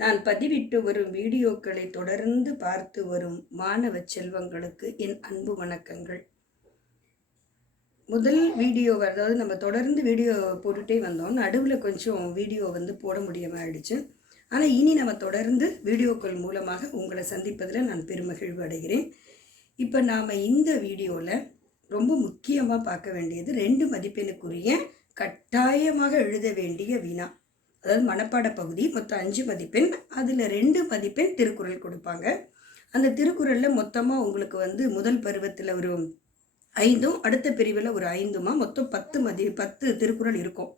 நான் பதிவிட்டு வரும் வீடியோக்களை தொடர்ந்து பார்த்து வரும் மாணவ செல்வங்களுக்கு என் அன்பு வணக்கங்கள். முதல் வீடியோ அதாவது நம்ம தொடர்ந்து வீடியோ போட்டுகிட்டே வந்தோம். நடுவில் கொஞ்சம் வீடியோ போட முடியாமல் ஆயிடுச்சு. ஆனால் இனி நம்ம தொடர்ந்து வீடியோக்கள் மூலமாக உங்களை சந்திப்பதில் நான் பெருமகிழ்வு அடைகிறேன். இப்போ நாம் இந்த வீடியோவில் ரொம்ப முக்கியமாக பார்க்க வேண்டியது 2 மதிப்பெண்ணுக்குரிய கட்டாயமாக எழுத வேண்டிய வினா. அதாவது மனப்பாட பகுதி மொத்தம் 5 மதிப்பெண். அதில் 2 மதிப்பெண் திருக்குறள் கொடுப்பாங்க. அந்த திருக்குறளில் மொத்தமாக உங்களுக்கு முதல் பருவத்தில் ஒரு 5ம் அடுத்த பிரிவில் ஒரு 5மா மொத்தம் 10 திருக்குறள் இருக்கும்.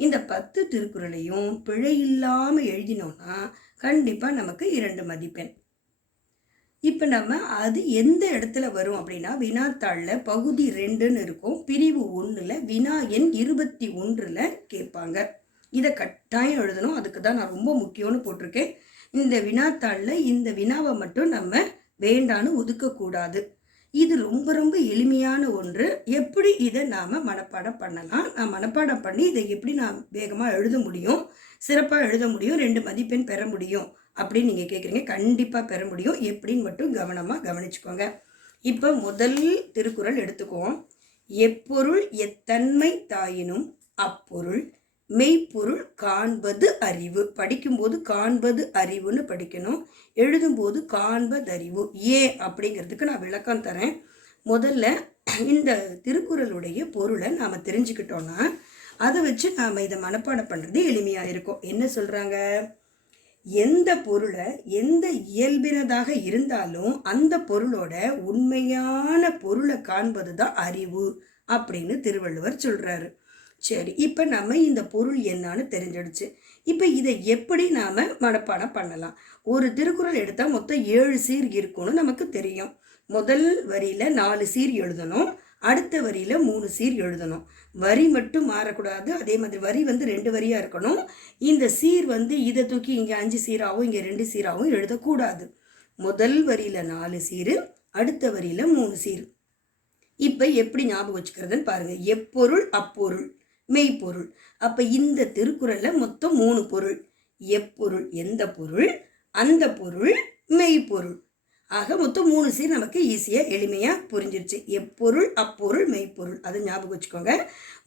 இந்த 10 திருக்குறளையும் பிழை இல்லாமல் எழுதினோன்னா கண்டிப்பாக நமக்கு 2 மதிப்பெண். இப்போ நம்ம அது எந்த இடத்துல வரும் அப்படின்னா வினாத்தாளில் பகுதி 2ன்னு இருக்கும், பிரிவு 1ல் வினா எண் 21ல் கேட்பாங்க. இதை கட்டாயம் எழுதணும். அதுக்கு தான் நான் ரொம்ப முக்கியம்னு போட்டிருக்கேன். இந்த வினாத்தாளில் இந்த வினாவை மட்டும் நம்ம வேண்டான்னு ஒதுக்கக்கூடாது. இது ரொம்ப ரொம்ப எளிமையான ஒன்று. எப்படி இதை நாம் மனப்பாடம் பண்ணலாம், நான் மனப்பாடம் பண்ணி இதை எப்படி நான் வேகமாக எழுத முடியும், சிறப்பாக எழுத முடியும், 2 மதிப்பெண் பெற முடியும் அப்படின்னு நீங்கள் கேட்குறீங்க. கண்டிப்பாக பெற முடியும். எப்படின்னு மட்டும் கவனமாக கவனிச்சுக்கோங்க. இப்போ முதல் திருக்குறள் எடுத்துக்குவோம். எப்பொருள் எத்தன்மை தாயினும் அப்பொருள் மெய்ப்பொருள் காண்பது அறிவு. படிக்கும்போது காண்பது அறிவுன்னு படிக்கணும், எழுதும்போது காண்பது அறிவு. ஏன் அப்படிங்கிறதுக்கு நான் விளக்கம் தரேன். முதல்ல இந்த திருக்குறளுடைய பொருளை நாம் தெரிஞ்சுக்கிட்டோன்னா அதை வச்சு நாம் இதை மனப்பாடம் பண்ணுறது எளிமையாக இருக்கும். என்ன சொல்கிறாங்க? எந்த பொருளை எந்த இயல்பினதாக இருந்தாலும் அந்த பொருளோட உண்மையான பொருளை காண்பது தான் அறிவு அப்படின்னு திருவள்ளுவர் சொல்கிறாரு. சரி, இப்போ நம்ம இந்த பொருள் என்னான்னு தெரிஞ்சிடுச்சு. இப்போ இதை எப்படி நாம் மனப்பாடம் பண்ணலாம்? ஒரு திருக்குறள் எடுத்தால் மொத்தம் 7 சீர் இருக்குன்னு நமக்கு தெரியும். முதல் வரியில் 4 சீர் எழுதணும், அடுத்த வரியில் 3 சீர் எழுதணும். வரி மட்டும் மாறக்கூடாது. அதே மாதிரி வரி 2 வரியாக இருக்கணும். இந்த சீர் இதை தூக்கி இங்கே 5 சீராகவும் இங்கே 2 சீராகவும் எழுதக்கூடாது. முதல் வரியில் 4 சீர், அடுத்த வரியில் 3 சீர். இப்போ எப்படி ஞாபகம் வச்சுக்கிறதுன்னு பாருங்கள். எப்பொருள் அப்பொருள் மெய்ப்பொருள். அப்போ இந்த திருக்குறளில் மொத்தம் 3 பொருள். எப்பொருள் எந்த பொருள், அந்த பொருள் மெய்ப்பொருள். ஆக மொத்தம் 3 சீர் நமக்கு ஈஸியாக எளிமையாக புரிஞ்சிருச்சு. எப்பொருள் அப்பொருள் மெய்ப்பொருள், அதை ஞாபகம் வச்சுக்கோங்க.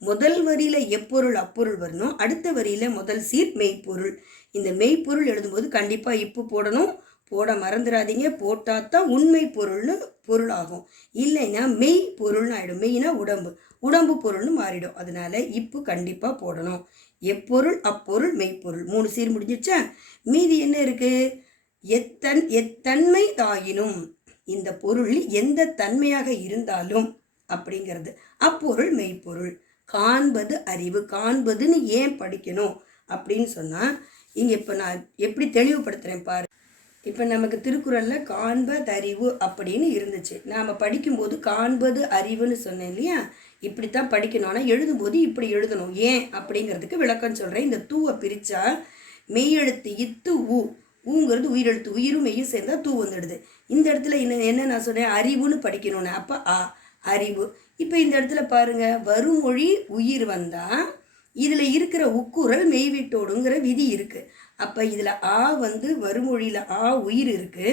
முதல் வரியில் எப்பொருள் அப்பொருள் வரணும், அடுத்த வரியில் முதல் சீர் மெய்ப்பொருள். இந்த மெய்ப்பொருள் எழுதும்போது கண்டிப்பாக இப்போ போடணும், போட மறந்துடாதீங்க. போட்டால் தான் உண்மை பொருள்னு பொருள் ஆகும். இல்லைன்னா மெய் பொருள்னு ஆகிடும். மெய்னா உடம்பு பொருள்னு மாறிடும். அதனால இப்போ கண்டிப்பாக போடணும். எப்பொருள் அப்பொருள் மெய்ப்பொருள் 3 சீர் முடிஞ்சிச்சா? மீதி என்ன இருக்குது? எத்தன்மை தாயினும், இந்த பொருள் எந்த தன்மையாக இருந்தாலும் அப்படிங்கிறது. அப்பொருள் மெய்ப்பொருள். காண்பது அறிவு. காண்பதுன்னு ஏன் படிக்கணும் அப்படின்னு சொன்னால் இங்கே இப்போ நான் எப்படி தெளிவுபடுத்துகிறேன் பாரு. இப்போ நமக்கு திருக்குறளில் காண்பது அறிவு அப்படின்னு இருந்துச்சு. நாம் படிக்கும்போது காண்பது அறிவுன்னு சொன்னேன் இல்லையா? இப்படித்தான் படிக்கணும். ஆனால் எழுதும்போது இப்படி எழுதணும். ஏன் அப்படிங்கிறதுக்கு விளக்கம் சொல்கிறேன். இந்த தூவை பிரித்தா மெய்யெழுத்து இத்து ஊங்கிறது உயிரெழுத்து. உயிரும் மெய்யும் சேர்ந்தால் தூ வந்துடுது. இந்த இடத்துல என்ன நான் சொன்னேன்? அறிவுன்னு படிக்கணும்னு. அப்போ அறிவு. இப்போ இந்த இடத்துல பாருங்கள், வருமொழி உயிர் வந்தால் இதில் இருக்கிற உக்குரல் மெய்விட்டோடுங்கிற விதி இருக்குது. அப்போ இதில் வருமொழியில் உயிர் இருக்குது.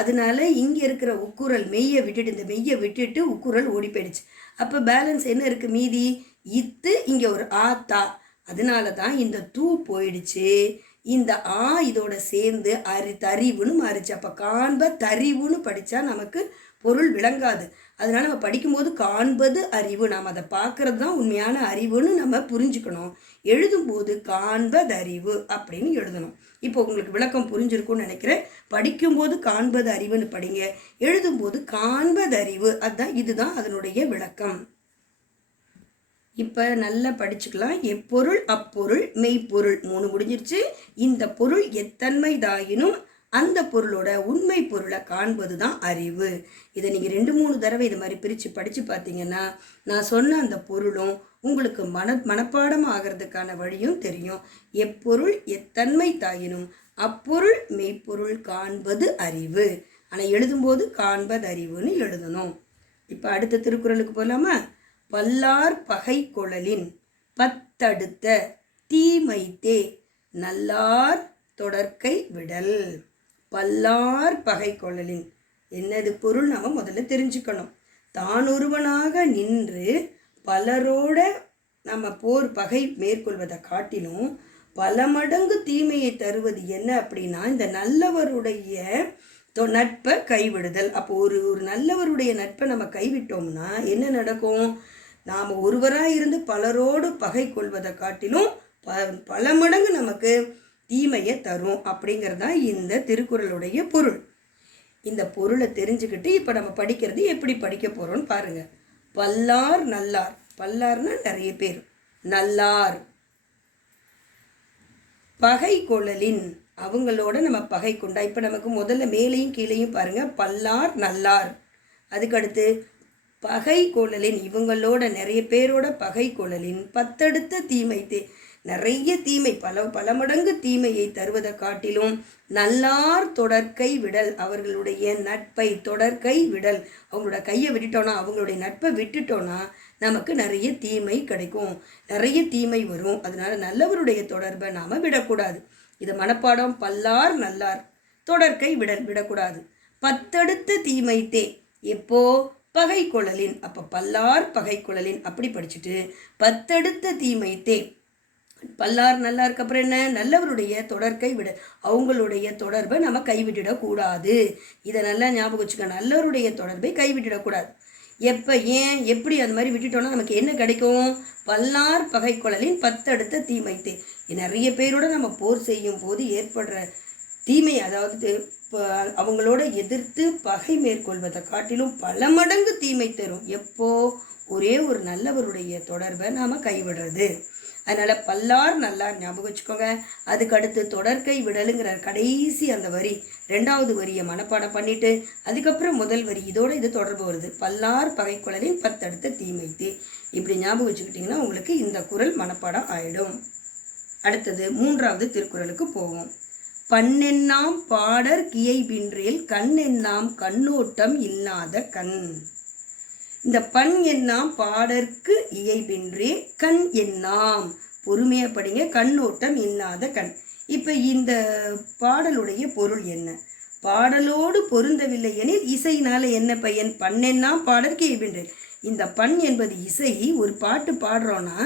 அதனால இங்கே இருக்கிற உக்குரல் மெய்யை விட்டுட்டு, இந்த மெய்யை விட்டுட்டு உக்குரல் ஓடி போயிடுச்சு. அப்போ பேலன்ஸ் என்ன இருக்குது? மீதி இத்து, இங்கே ஒரு தா. அதனால தான் இந்த தூ போயிடுச்சு. இந்த இதோட சேர்ந்து தறிவுன்னு மாறிச்சு. அப்போ காண்ப தறிவுன்னு படித்தா நமக்கு பொருள் விளங்காது. அதனால நம்ம படிக்கும்போது காண்பது அறிவு, நாம் அதை பார்க்கறது தான் உண்மையான அறிவுன்னு நம்ம புரிஞ்சுக்கணும். எழுதும்போது காண்பது அறிவு அப்படின்னு எழுதணும். இப்போ உங்களுக்கு விளக்கம் புரிஞ்சிருக்கும்னு நினைக்கிறேன். படிக்கும்போது காண்பது அறிவுன்னு படிங்க, எழுதும்போது காண்பது அறிவு. இதுதான் அதனுடைய விளக்கம். இப்போ நல்லா படிச்சுக்கலாம். எப்பொருள் அப்பொருள் மெய்ப்பொருள் 3 முடிஞ்சிருச்சு. இந்த பொருள் எத்தன்மை தாயினும் அந்த பொருளோட உண்மை பொருளை காண்பது தான் அறிவு. இதை நீங்கள் 2-3 தடவை இது மாதிரி பிரித்து படித்து பார்த்தீங்கன்னா நான் சொன்ன அந்த பொருளும் உங்களுக்கு மனப்பாடம் ஆகிறதுக்கான வழியும் தெரியும். எப்பொருள் எத்தன்மை தாயினும் அப்பொருள் மெய்ப்பொருள் காண்பது அறிவு. ஆனால் எழுதும்போது காண்பது அறிவுன்னு எழுதணும். இப்போ அடுத்த திருக்குறளுக்கு போகலாமா? பல்லார் பகை கொளலின் பத்தடுத்த தீமைத்தே நல்லார் தொடர்க்கை விடல். பல்லார் பகை கொள்ளலின் என்னது பொருள் நாம் முதல்ல தெரிஞ்சுக்கணும். தான் ஒருவனாக நின்று பலரோட நம்ம போர் பகை மேற்கொள்வதை காட்டிலும் பல மடங்கு தீமையை தருவது என்ன அப்படின்னா இந்த நல்லவருடைய நட்பை கைவிடுதல். அப்போ ஒரு நல்லவருடைய நட்பை நம்ம கைவிட்டோம்னா என்ன நடக்கும்? நாம் ஒருவராக இருந்து பலரோடு பகை கொள்வதை காட்டிலும் பல மடங்கு நமக்கு தீமையை தரும் அப்படிங்கிறது தான் இந்த திருக்குறளுடைய பொருள். இந்த பொருளை தெரிஞ்சுக்கிட்டு இப்போ நம்ம படிக்கிறது எப்படி படிக்க போகிறோம்னு பாருங்கள். பல்லார் நல்லார். பல்லார்னா நிறைய பேர். நல்லார் பகை கொள்ளலின் அவங்களோட நம்ம பகை கொண்டா. இப்போ நமக்கு முதல்ல மேலேயும் கீழேயும் பாருங்கள். பல்லார் நல்லார். அதுக்கடுத்து பகை கொள்ளலின் இவங்களோட நிறைய பேரோட பகை கொள்ளலின் பத்தடுத்த தீமை நிறைய தீமை பல மடங்கு தீமையை தருவதை காட்டிலும் நல்லார் தொடர்க்கை விடல் அவர்களுடைய நட்பை தொடர்க்கை விடல். அவங்களோட கையை விட்டுட்டோன்னா அவங்களுடைய நட்பை விட்டுட்டோன்னா நமக்கு நிறைய தீமை கிடைக்கும், நிறைய தீமை வரும். அதனால நல்லவருடைய தொடர்பை நாம் விடக்கூடாது. இது மனப்பாடம். பல்லார் நல்லார் தொடர்க்கை விடக்கூடாது. பத்தடுத்த தீமை எப்போ? பகை கொள்ளலின். அப்போ பல்லார் பகை கொள்ளலின் அப்படி படிச்சுட்டு பத்தடுத்த தீமை பல்லார் நல்லாருக்கு அப்புறம் என்ன? நல்லவருடைய தொடர்க்கை விட அவங்களுடைய தொடர்பை நம்ம கைவிட்டுடக்கூடாது. இதை நல்லா ஞாபகம் வச்சுக்க. நல்லவருடைய தொடர்பை கைவிட்டுடக்கூடாது. எப்போ, ஏன், எப்படி அது மாதிரி விட்டுட்டோன்னா நமக்கு என்ன கிடைக்கும்? பல்லார் பகை கொள்ளலின் பத்தடுத்த தீமை நிறைய பேரோட நம்ம போர் செய்யும் போது ஏற்படுற தீமை, அதாவது அவங்களோட எதிர்த்து பகை மேற்கொள்வதை காட்டிலும் பல மடங்கு தீமை தரும். எப்போ? ஒரே ஒரு நல்லவருடைய தொடர்பை நாம் கைவிடுறது. அதனால் பல்லார் நல்லார் ஞாபகம் வச்சுக்கோங்க. அதுக்கு அடுத்து தொடர்க்கை விடலுங்கிற கடைசி அந்த வரி, ரெண்டாவது வரியை மனப்பாடம் பண்ணிவிட்டு அதுக்கப்புறம் முதல் வரி இதோட இது தொடர்பு வருது. பல்லார் பகை கொள்ளலின் பத்தடுத்த தீமை இப்படி ஞாபகம் வச்சுக்கிட்டிங்கன்னா உங்களுக்கு இந்த குறள் மனப்பாடம் ஆகிடும். அடுத்தது மூன்றாவது திருக்குறளுக்கு போவோம். பண்ணெண்ணாம் பாடர் கியைபின்றேல் கண்ணெண்ணாம் கண்ணோட்டம் இல்லாத கண். இந்த பண் எண்ணாம் பாடற்கு இயைபின்றே கண் எண்ணாம். பொறுமையாக படிங்க. கண்ணோட்டம் இல்லாத கண். இப்போ இந்த பாடலுடைய பொருள் என்ன? பாடலோடு பொருந்தவில்லை எனில் இசையினால் என்ன பயன்? பண்ணெண்ணாம் பாடற்கு இயைபின்றேல். இந்த பண் என்பது இசை. ஒரு பாட்டு பாடுறோன்னா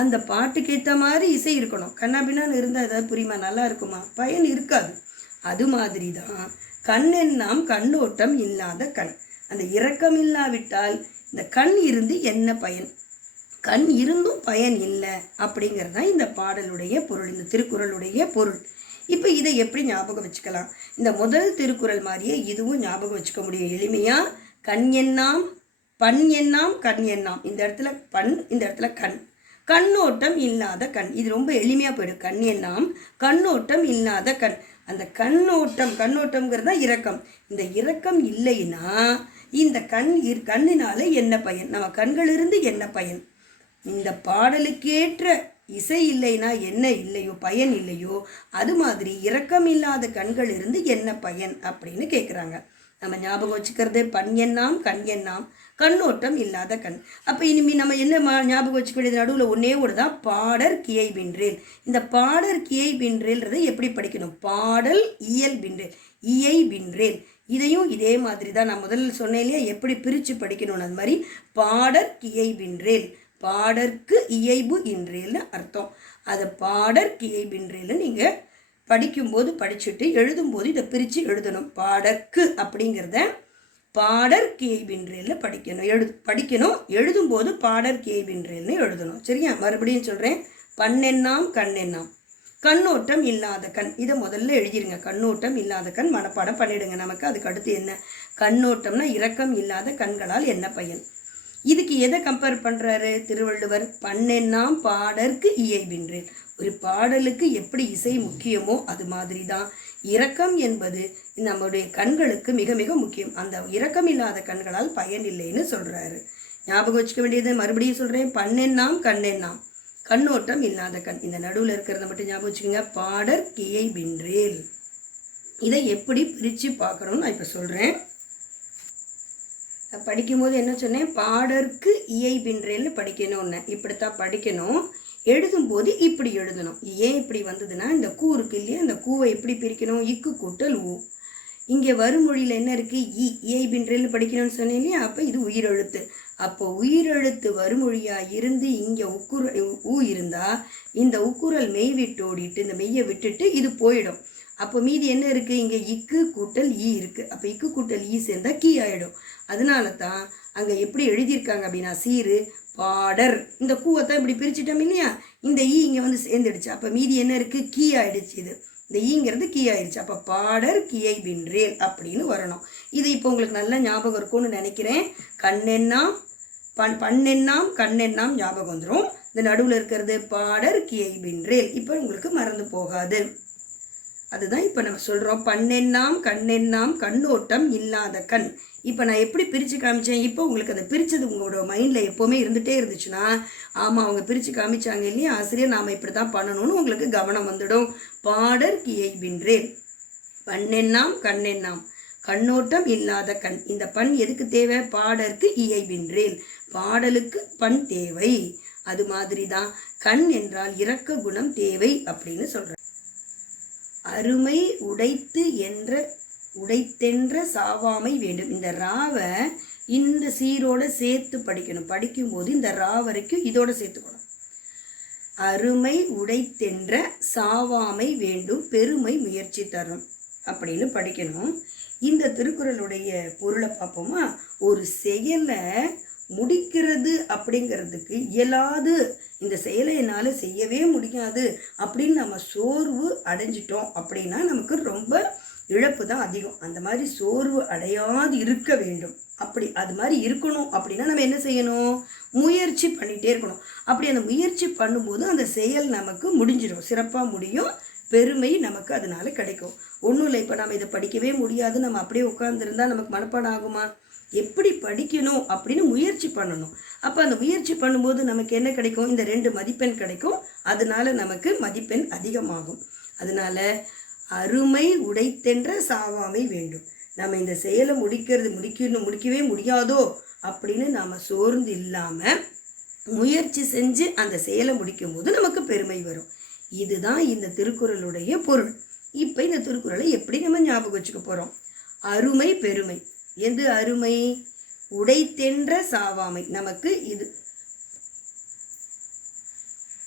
அந்த பாட்டுக்கு ஏற்ற மாதிரி இசை இருக்கணும். கண்ணாபின்னான்னு இருந்தால் ஏதாவது புரியுமா? நல்லா இருக்குமா? பயன் இருக்காது. அது மாதிரி தான் கண்ணெண்ணாம் கண்ணோட்டம் இல்லாத கண். அந்த இரக்கம் இல்லாவிட்டால் இந்த கண் இருந்து என்ன பயன்? கண் இருந்தும் பயன் இல்லை அப்படிங்கிறது தான் இந்த பாடலுடைய பொருள், இந்த திருக்குறளுடைய பொருள். இப்போ இதை எப்படி ஞாபகம் வச்சுக்கலாம்? இந்த முதல் திருக்குறள் மாதிரியே இதுவும் ஞாபகம் வச்சுக்க முடியும் எளிமையாக. கண் எண்ணாம் பண் எண்ணாம் கண் எண்ணாம். இந்த இடத்துல பண், இந்த இடத்துல கண். கண்ணோட்டம் இல்லாத கண். இது ரொம்ப எளிமையாக போயிடும். கண் எண்ணாம் கண்ணோட்டம் இல்லாத கண். அந்த கண்ணோட்டம்ங்கிறது தான் இரக்கம். இந்த இரக்கம் இல்லைன்னா இந்த கண்ணினால என்ன பயன்? நம்ம கண்களிலிருந்து என்ன பயன்? இந்த பாடலுக்கேற்ற இசை இல்லைன்னா என்ன இல்லையோ, பயன் இல்லையோ, அது மாதிரி இரக்கம் இல்லாத கண்கள் இருந்து என்ன பயன் அப்படின்னு கேட்குறாங்க. நம்ம ஞாபகம் வச்சுக்கிறது பண் எண்ணாம் கண் எண்ணாம் கண்ணோட்டம் இல்லாத கண். அப்போ இனிமே நம்ம என்ன ஞாபகம் வச்சுக்க வேண்டியது? நடுவில் ஒன்றே ஒரு தான் பாடர் கியைபின்றேல். இந்த பாடர் கியைபின்றேல்றதை எப்படி படிக்கணும்? பாடல் இயல் பின்றேல், இயை பின்றேல். இதையும் இதே மாதிரி தான் நான் முதல்ல சொன்னேன் இல்லையா, எப்படி பிரித்து படிக்கணும்னு. அது மாதிரி பாடர் கியைபின்றேல், பாடற்கு இயைபு இன்றேல்னு அர்த்தம். அதை பாடர் கியைபின்றேல்னு நீங்கள் படிக்கும்போது படிச்சுட்டு எழுதும்போது இதை பிரித்து எழுதணும். பாடற்கு அப்படிங்கிறத பாடர் கியைபின்றேல்னு படிக்கணும். எழுதும்போது பாடர் கியைபின்றேல்னு எழுதணும். சரியா? மறுபடியும் சொல்கிறேன். பண்ணெண்ணாம் கண்ணெண்ணாம் கண்ணோட்டம் இல்லாத கண். இதை முதல்ல எழுதிருங்க. கண்ணோட்டம் இல்லாத கண் மனப்பாடம் பண்ணிடுங்க. நமக்கு அதுக்கு அடுத்து என்ன? கண்ணோட்டம்னா இரக்கம் இல்லாத கண்களால் என்ன பயன்? இதுக்கு எதை கம்பேர் பண்ணுறாரு திருவள்ளுவர்? பண்ணெண்ணாம் பாடற்கு இயைபின்றேல். ஒரு பாடலுக்கு எப்படி இசை முக்கியமோ அது மாதிரி தான் இரக்கம் என்பது நம்முடைய கண்களுக்கு மிக மிக முக்கியம். அந்த இரக்கம் இல்லாத கண்களால் பயன் இல்லைன்னு சொல்கிறாரு. ஞாபகம் வச்சுக்க வேண்டியது மறுபடியும் சொல்கிறேன். பண்ணெண்ணாம் கண்ணெண்ணாம் கண்ணோட்டம் இல்லாத கண். இந்த நடுவில் இருக்கிறத மட்டும் ஞாபகம் வச்சுக்கோங்க. பாடர் கியைபின்றேல். இதை எப்படி பிரித்து பார்க்கணும்னு நான் இப்போ சொல்கிறேன். படிக்கும்போது என்ன சொன்னேன்? பாடற்கு இயைபின்றேல்னு படிக்கணும்னு. இப்படித்தான் படிக்கணும். எழுதும்போது இப்படி எழுதணும். ஏன் இப்படி வந்ததுன்னா, இந்த கூ இருக்கு இல்லையா, இந்த கூவை எப்படி பிரிக்கணும்? இக்கு கூட்டல் ஊ. இங்கே வருமொழியில் என்ன இருக்குது? இயை பின்றேல் படிக்கணும்னு சொன்னேன் இல்லையா, அப்போ இது உயிரெழுத்து. அப்போ உயிரெழுத்து வருமொழியாக இருந்து இங்கே ஊ இருந்தால் இந்த உக்குரல் மெய் விட்டு ஓடிட்டு இந்த மெய்யை விட்டுட்டு இது போயிடும். அப்போ மீதி என்ன இருக்குது? இங்கே இக்கு கூட்டல் ஈ இருக்குது. அப்போ இக்கு கூட்டல் ஈ சேர்ந்தால் கீ ஆகிடும். அதனால தான் அங்கே எப்படி எழுதியிருக்காங்க அப்படின்னா, சீரு பாடர், இந்த கூவை தான் இப்படி பிரிச்சுட்டோம் இல்லையா, இந்த ஈ இங்கே வந்து சேர்ந்துடுச்சு. அப்போ மீதி என்ன இருக்குது? கீ ஆகிடுச்சு. இது இந்த ஈங்கிறது கீ ஆயிடுச்சு. அப்போ பாடர் கியை பின்றேல் அப்படின்னு வரணும். இது இப்போ உங்களுக்கு நல்ல ஞாபகம் இருக்கும்னு நினைக்கிறேன். கண்ணெண்ணாம் பண்ணெண்ணாம் கண்ணெண்ணாம் ஞாபகம் வந்துடும். இந்த நடுவில் இருக்கிறது பாடர் கியை பின்றேல். இப்போ உங்களுக்கு மறந்து போகாது. அதுதான் இப்போ நம்ம சொல்கிறோம். பண்ணெண்ணாம் கண்ணெண்ணாம் கண்ணோட்டம் இல்லாத கண். இப்போ நான் எப்படி பிரித்து காமிச்சேன்? இப்போ உங்களுக்கு அதை பிரித்தது உங்களோட மைண்டில் எப்போவுமே இருந்துகிட்டே இருந்துச்சுன்னா, ஆமாம் அவங்க பிரித்து காமிச்சாங்க இல்லையா ஆசிரியர், நாம் இப்படி தான் பண்ணணும்னு உங்களுக்கு கவனம் வந்துடும். பாடர் கியை பின்றேல், பண்ணெண்ணாம் கண்ணெண்ணாம் கண்ணோட்டம் இல்லாத கண். இந்த பண் எதுக்கு தேவை? பாடருக்கு இயை பின்றேல், பாடலுக்கு பண் தேவை. அது மாதிரி தான் கண் என்றால் இரக்க குணம் தேவை அப்படின்னு சொல்கிறேன். அருமை உடைத்தென்ற சாவாமை வேண்டும். இந்த ராவை இந்த சீரோட சேர்த்து படிக்கணும். படிக்கும்போது இந்த ரா வரைக்கும் இதோட சேர்த்துக்கணும். அருமை உடைத்தென்ற சாவாமை வேண்டும், பெருமை முயற்சி தரும் அப்படின்னு படிக்கணும். இந்த திருக்குறளுடைய பொருளை பார்ப்போமா? ஒரு செயலை முடிக்கிறது அப்படிங்கிறதுக்கு இயலாது, இந்த செயலை என்னால் செய்யவே முடியாது அப்படின்னு நம்ம சோர்வு அடைஞ்சிட்டோம் அப்படின்னா நமக்கு ரொம்ப இழப்பு தான் அதிகம். அந்த மாதிரி சோர்வு அடையாது இருக்க வேண்டும். அப்படி அது மாதிரி இருக்கணும் அப்படின்னா நம்ம என்ன செய்யணும்? முயற்சி பண்ணிகிட்டே இருக்கணும். அப்படி அந்த முயற்சி பண்ணும்போது அந்த செயல் நமக்கு முடிஞ்சிடும், சிறப்பாக முடியும், பெருமை நமக்கு அதனால கிடைக்கும். ஒன்றும் இல்லை, இப்போ நம்ம இதை படிக்கவே முடியாது, நம்ம அப்படியே உட்காந்துருந்தா நமக்கு மனப்பாடம் ஆகுமா? எப்படி படிக்கணும் அப்படின்னு முயற்சி பண்ணணும். அப்போ அந்த முயற்சி பண்ணும்போது நமக்கு என்ன கிடைக்கும்? இந்த 2 மதிப்பெண் கிடைக்கும். அதனால நமக்கு மதிப்பெண் அதிகமாகும். அதனால அருமை உடைத்தென்ற சாவாமை வேண்டும். நம்ம இந்த செயலை முடிக்கவே முடியாதோ அப்படின்னு நாம் சோர்ந்து இல்லாமல் முயற்சி செஞ்சு அந்த செயலை முடிக்கும்போது நமக்கு பெருமை வரும். இதுதான் இந்த திருக்குறளுடைய பொருள். இப்போ இந்த திருக்குறளை எப்படி நம்ம ஞாபகம் வச்சுக்க போகிறோம்? அருமை பெருமை. எது அருமை? உடைத்தென்ற சாவாமை. நமக்கு இது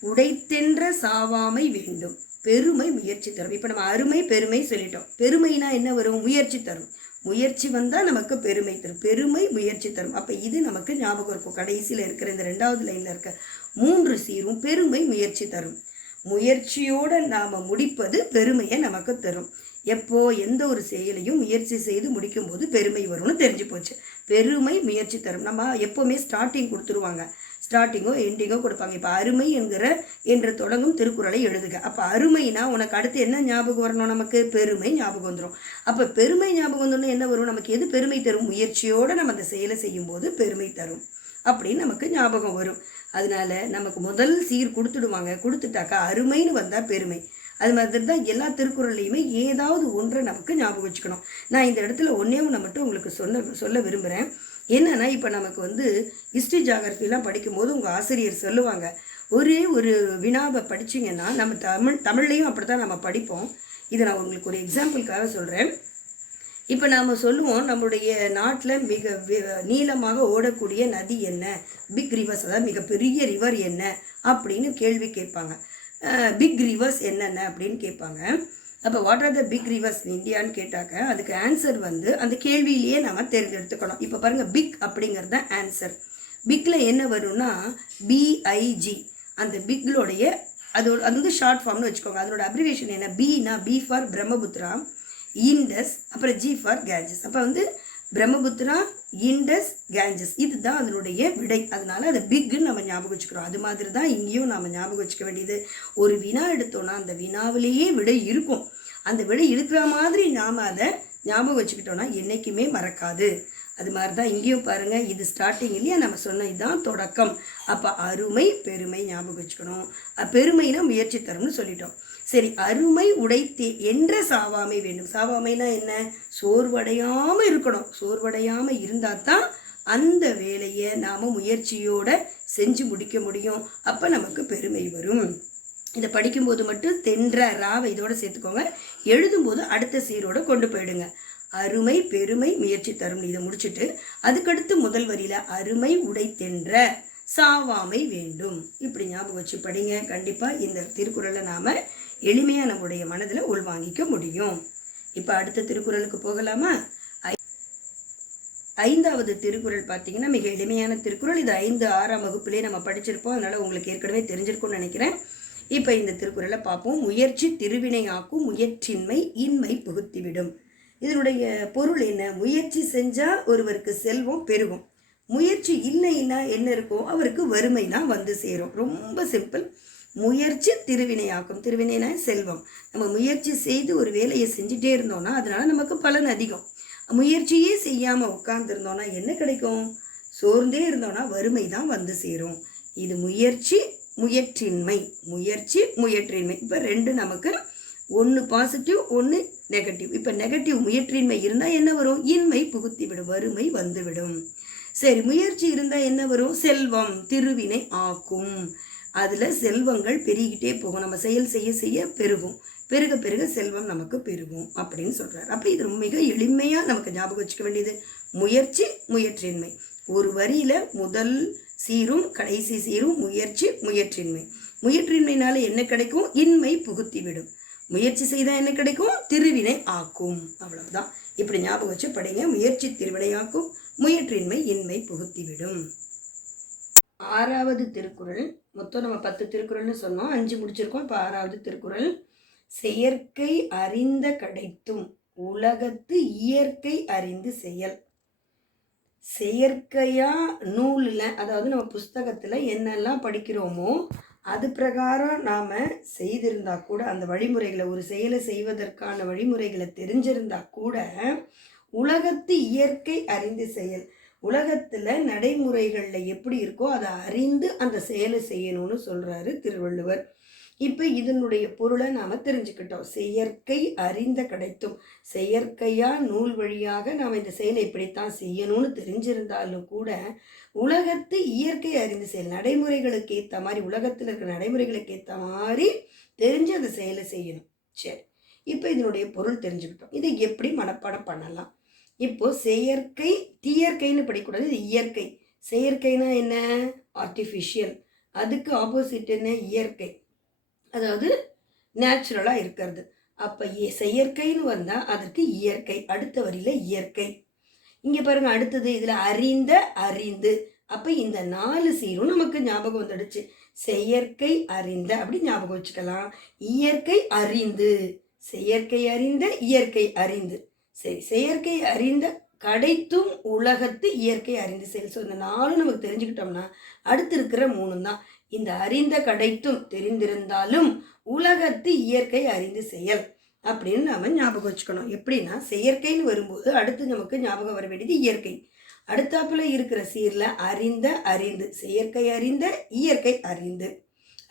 உடைத்தென்ற சாவாமை வேண்டும், பெருமை முயற்சி தரும். இப்போ நம்ம அருமை பெருமை சொல்லிட்டோம். பெருமைனா என்ன வரும்? முயற்சி தரும். முயற்சி வந்தால் நமக்கு பெருமை தரும், பெருமை முயற்சி தரும். அப்போ இது நமக்கு ஞாபகம் இருக்கும். கடைசியில் இருக்கிற இந்த 2வது லைனில் இருக்க 3 சீரும் பெருமை முயற்சி தரும். முயற்சியோடு நாம் முடிப்பது பெருமையை நமக்கு தரும். எப்போ எந்த ஒரு செயலையும் முயற்சி செய்து முடிக்கும்போது பெருமை வரும்னு தெரிஞ்சு போச்சு. பெருமை முயற்சி தரும். நம்ம எப்போவுமே ஸ்டார்டிங் கொடுத்துருவாங்க, ஸ்டார்டிங்கோ எண்டிங்கோ கொடுப்பாங்க. இப்போ அருமை என்று தொடங்கும் திருக்குறளை எழுதுக. அப்போ அருமைனா உனக்கு அடுத்து என்ன ஞாபகம் வரணும்? நமக்கு பெருமை ஞாபகம் வந்துடும். அப்போ பெருமை ஞாபகம் வந்தோன்னா என்ன வரும்? நமக்கு எது பெருமை தரும்? முயற்சியோடு நம்ம அந்த செயலை செய்யும்போது பெருமை தரும் அப்படின்னு நமக்கு ஞாபகம் வரும். அதனால நமக்கு முதல் சீர் கொடுத்துடுவாங்க. கொடுத்துட்டாக்கா அருமைன்னு வந்தால் பெருமை. அது மாதிரி தான் எல்லா திருக்குறள்லையுமே ஏதாவது ஒன்றை நமக்கு ஞாபகம் வச்சுக்கணும். நான் இந்த இடத்துல ஒன்றே மட்டும் உங்களுக்கு சொல்ல விரும்புகிறேன். என்னென்னா, இப்போ நமக்கு ஹிஸ்ட்ரி ஜாகிரஃபிலாம் படிக்கும்போது உங்கள் ஆசிரியர் சொல்லுவாங்க, ஒரே ஒரு வினாவை படிச்சிங்கன்னா நம்ம தமிழ்லையும் அப்படி தான் நம்ம படிப்போம். இதை நான் உங்களுக்கு ஒரு எக்ஸாம்பிளுக்காக சொல்கிறேன். இப்போ நாம் சொல்லுவோம், நம்முடைய நாட்டில் மிக நீளமாக ஓடக்கூடிய நதி என்ன? பிக் ரிவர்ஸ், அதாவது மிகப்பெரிய ரிவர் என்ன அப்படின்னு கேள்வி கேட்பாங்க. பிக் ரிவர்ஸ் என்னென்ன அப்படின்னு கேட்பாங்க. அப்போ what are the big rivers in இந்தியான்னு கேட்டாக்க அதுக்கு ஆன்சர் அந்த கேள்வியிலேயே நம்ம தேர்ந்தெடுத்துக்கணும். இப்போ பாருங்கள், பிக் அப்படிங்கிறது தான் ஆன்சர். பிக்கில் என்ன வரும்னா பிஐஜி. அந்த பிக்லோடைய அது ஷார்ட் ஃபார்ம்னு வச்சுக்கோங்க. அதனோட அப்ரிவேஷன் என்ன? பினா பி ஃபார் பிரம்மபுத்திரா, இண்டஸ், அப்புறம் ஜி ஃபார் கேஞ்சஸ். அப்போ பிரம்மபுத்திரா, இண்டஸ், கேஞ்சஸ், இதுதான் அதனுடைய விடை. அதனால அதை பிக்குன்னு நம்ம ஞாபகம் வச்சுக்கிறோம். அது மாதிரி தான் இங்கேயும் நம்ம ஞாபகம் வச்சுக்க வேண்டியது. ஒரு வினா எடுத்தோன்னா அந்த வினாவிலேயே விடை இருக்கும். அந்த விடை இருக்கிற மாதிரி நாம் அதை ஞாபகம் வச்சுக்கிட்டோன்னா என்றைக்குமே மறக்காது. அது மாதிரி தான் இங்கேயும் பாருங்கள், இது ஸ்டார்டிங் இல்லையா, நம்ம சொன்ன இதுதான் தொடக்கம். அப்போ அருமை பெருமை ஞாபகம் வச்சுக்கணும். பெருமைனா முயற்சி தரும்னு சொல்லிட்டோம். சரி, அருமை உடைத்தே என்ற சாவாமை வேண்டும். சாவாமைனா என்ன? சோர்வடையாமல் இருக்கணும். சோர்வடையாமல் இருந்தால் தான் அந்த வேலையை நாம் முயற்சியோடு செஞ்சு முடிக்க முடியும். அப்போ நமக்கு பெருமை வரும். இதை படிக்கும்போது மட்டும் தென்ற ராவை இதோட சேர்த்துக்கோங்க. எழுதும்போது அடுத்த சீரோட கொண்டு போயிடுங்க. அருமை பெருமை முயற்சி தரும். இதை முடிச்சுட்டு அதுக்கடுத்து முதல் வரியில அருமை உடை தென்ற சாவாமை வேண்டும். இப்படி ஞாபகம் வச்சு படிங்க. கண்டிப்பாக இந்த திருக்குறளை நாம் எளிமையாக நம்முடைய மனதில் உள்வாங்கிக்க முடியும். இப்போ அடுத்த திருக்குறளுக்கு போகலாமா? 5வது திருக்குறள் பார்த்தீங்கன்னா மிக எளிமையான திருக்குறள். இது 5, 6ஆம் வகுப்பிலே நம்ம படிச்சிருப்போம். அதனால் உங்களுக்கு ஏற்கனவே தெரிஞ்சிருக்கும்னு நினைக்கிறேன். இப்போ இந்த திருக்குறளை பார்ப்போம். முயற்சி திருவினையாக்கும், முயற்சின்மை இன்மை புகுத்திவிடும். இதனுடைய பொருள் என்ன? முயற்சி செஞ்சால் ஒருவருக்கு செல்வம் பெருகும். முயற்சி இல்லைன்னா என்ன இருக்கும்? அவருக்கு வறுமை தான் வந்து சேரும். ரொம்ப சிம்பிள். முயற்சி திருவினையாக்கும். திருவினைனா செல்வம். நம்ம முயற்சி செய்து ஒரு வேலையை செஞ்சுட்டே இருந்தோம்னா அதனால நமக்கு பலன் அதிகம். முயற்சியே செய்யாமல் உட்கார்ந்துருந்தோன்னா என்ன கிடைக்கும்? சோர்ந்தே இருந்தோன்னா வறுமை தான் வந்து சேரும். இது முயற்சி முயற்றின்மை, முயற்சி முயற்றின்மை. இப்போ 2 நமக்கு, ஒன்று பாசிட்டிவ் ஒன்று நெகட்டிவ். இப்போ நெகட்டிவ் முயற்றின்மை இருந்தால் என்ன வரும்? இன்மை புகுத்தி விடும், வறுமை வந்துவிடும். சரி, முயற்சி இருந்தால் என்ன வரும்? செல்வம் திருவினை ஆக்கும். அதில் செல்வங்கள் பெருகிட்டே போகும். நம்ம செயல் செய்ய செய்ய பெருகும். பெருக பெருக செல்வம் நமக்கு பெருகும் அப்படின்னு சொல்கிறார். அப்போ இது மிக எளிமையாக நமக்கு ஞாபகம் வச்சுக்க வேண்டியது முயற்சி முயற்றின்மை. ஒரு வரியில் முதல் சீரும் கடைசி சீரும் முயற்சி முயற்றின்மை. முயற்றின்மைனால என்ன கிடைக்கும்? இன்மை புகுத்தி விடும். முயற்சி செய்தால் என்ன கிடைக்கும்? திருவினை ஆக்கும். அவ்வளவுதான். இப்படி ஞாபகம் வச்சு படிங்க. முயற்சி திருவினையாக்கும், முயற்றின்மை இன்மை புகுத்திவிடும். 6வது திருக்குறள். மொத்தம் நம்ம 10 திருக்குறள்னு சொன்னோம், 5 முடிச்சிருக்கோம். இப்போ 6வது திருக்குறள். செயற்கை அறிந்த கிடைத்தும் உலகத்து இயற்கை அறிந்து செயல். செயற்கையா நூலில், அதாவது நம்ம புஸ்தகத்தில் என்னெல்லாம் படிக்கிறோமோ அது பிரகாரம் நாம் செய்திருந்தா கூட, அந்த வழிமுறைகளை, ஒரு செயலை செய்வதற்கான வழிமுறைகளை தெரிஞ்சிருந்தா கூட, உலகத்து இயற்கை அறிந்து செயல், உலகத்தில் நடைமுறைகளில் எப்படி இருக்கோ அதை அறிந்து அந்த செயலை செய்யணும்னு சொல்கிறாரு திருவள்ளுவர். இப்போ இதனுடைய பொருளை நாம் தெரிஞ்சுக்கிட்டோம். செயற்கை அறிந்த கிடைத்தும், செயற்கையாக நூல் வழியாக நாம் இந்த செயலை இப்படித்தான் செய்யணும்னு தெரிஞ்சிருந்தாலும் கூட, உலகத்து இயற்கை அறிந்து செயல், நடைமுறைகளுக்கு ஏற்ற மாதிரி, உலகத்தில் இருக்கிற நடைமுறைகளுக்கு ஏற்ற மாதிரி தெரிஞ்சு அந்த செயலை செய்யணும். சரி, இப்போ இதனுடைய பொருள் தெரிஞ்சுக்கிட்டோம். இதை எப்படி மனப்பாடம் பண்ணலாம்? இப்போ செயற்கை தியற்கைன்னு படிக்கூடாது, இது இயற்கை. செயற்கைனா என்ன? ஆர்டிஃபிஷியல். அதுக்கு ஆப்போசிட் என்ன? இயற்கை, அதாவது நேச்சுரலாக இருக்கிறது. அப்போ செயற்கைன்னு வந்தால் அதற்கு இயற்கை. அடுத்த வரியில் இயற்கை. இங்கே பாருங்கள், அடுத்தது இதில் அறிந்த அறிந்து. அப்போ இந்த 4 சீரும் நமக்கு ஞாபகம் வந்துடுச்சு. செயற்கை அறிந்த அப்படி ஞாபகம் வச்சுக்கலாம். இயற்கை அறிந்து, செயற்கை அறிந்த இயற்கை அறிந்து. சரி, செயற்கை அறிந்த கிடைத்தும் உலகத்து இயற்கை அறிந்து செயல். ஸோ இந்த 4 நமக்கு தெரிஞ்சுக்கிட்டோம்னா அடுத்து இருக்கிற 3 தான். இந்த அறிந்த கிடைத்தும் தெரிந்திருந்தாலும் உலகத்து இயற்கை அறிந்து செயல் அப்படின்னு நாம் ஞாபகம் வச்சுக்கணும். எப்படின்னா, செயற்கைன்னு வரும்போது அடுத்து நமக்கு ஞாபகம் வர வேண்டியது இயற்கை. அடுத்தாப்புல இருக்கிற சீரில் அறிந்த அறிந்து, செயற்கை அறிந்த இயற்கை அறிந்து,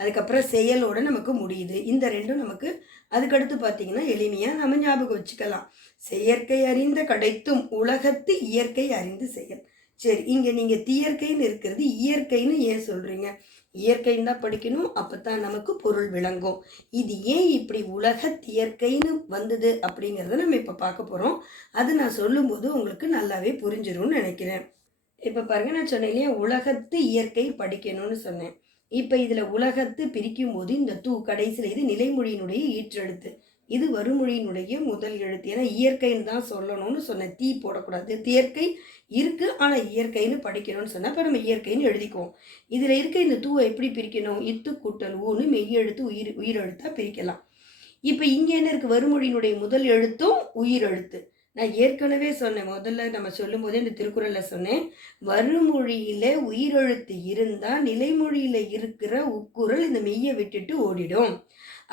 அதுக்கப்புறம் செயலோட நமக்கு முடியுது. இந்த 2ம் நமக்கு அதுக்கடுத்து பார்த்தீங்கன்னா எளிமையாக நம்ம ஞாபகம் வச்சுக்கலாம். செயற்கை அறிந்த கிடைத்தும் உலகத்து இயற்கை அறிந்து செயல். சரி, இங்கே நீங்கள் தியற்கைன்னு இருக்கிறது இயற்கைன்னு ஏன் சொல்கிறீங்க? இயற்கைன்னு தான் படிக்கணும், அப்போ தான் நமக்கு பொருள் விளங்கும். இது ஏன் இப்படி உலகத்தியற்கைன்னு வந்தது அப்படிங்கிறத நம்ம இப்போ பார்க்க போகிறோம். அது நான் சொல்லும்போது உங்களுக்கு நல்லாவே புரிஞ்சிரும்னு நினைக்கிறேன். இப்போ பாருங்கள், நான் சொன்னேன் இல்லையா, உலகத்து இயற்கை படிக்கணும்னு சொன்னேன். இப்போ இதில் உலகத்து பிரிக்கும் போது இந்த தூ கடைசியில் இது நிலைமொழியினுடைய ஈற்றெழுத்து, இது வருமொழியினுடைய முதல் எழுத்து. ஏன்னா இயற்கைன்னு தான் சொல்லணும்னு சொன்னேன், தீ போடக்கூடாது. இயற்கை இருக்குது ஆனால் இயற்கைன்னு படிக்கணும்னு சொன்னால் இப்போ நம்ம இயற்கைன்னு எழுதிக்குவோம். இதில் இருக்க இந்த தூவை எப்படி பிரிக்கணும்? இத்து கூட்டல் ஊன்னு மெய்யெழுத்து உயிரெழுத்தாக பிரிக்கலாம். இப்போ இங்கே என்ன இருக்குது? வருமொழியினுடைய முதல் எழுத்தும் உயிரெழுத்து. நான் ஏற்கனவே சொன்னேன், முதல்ல நம்ம சொல்லும் போதே இந்த திருக்குறளில் சொன்னேன், வருமொழியில் உயிரெழுத்து இருந்தால் நிலைமொழியில் இருக்கிற உக்குரல் இந்த மெய்யை விட்டுட்டு ஓடிடும்.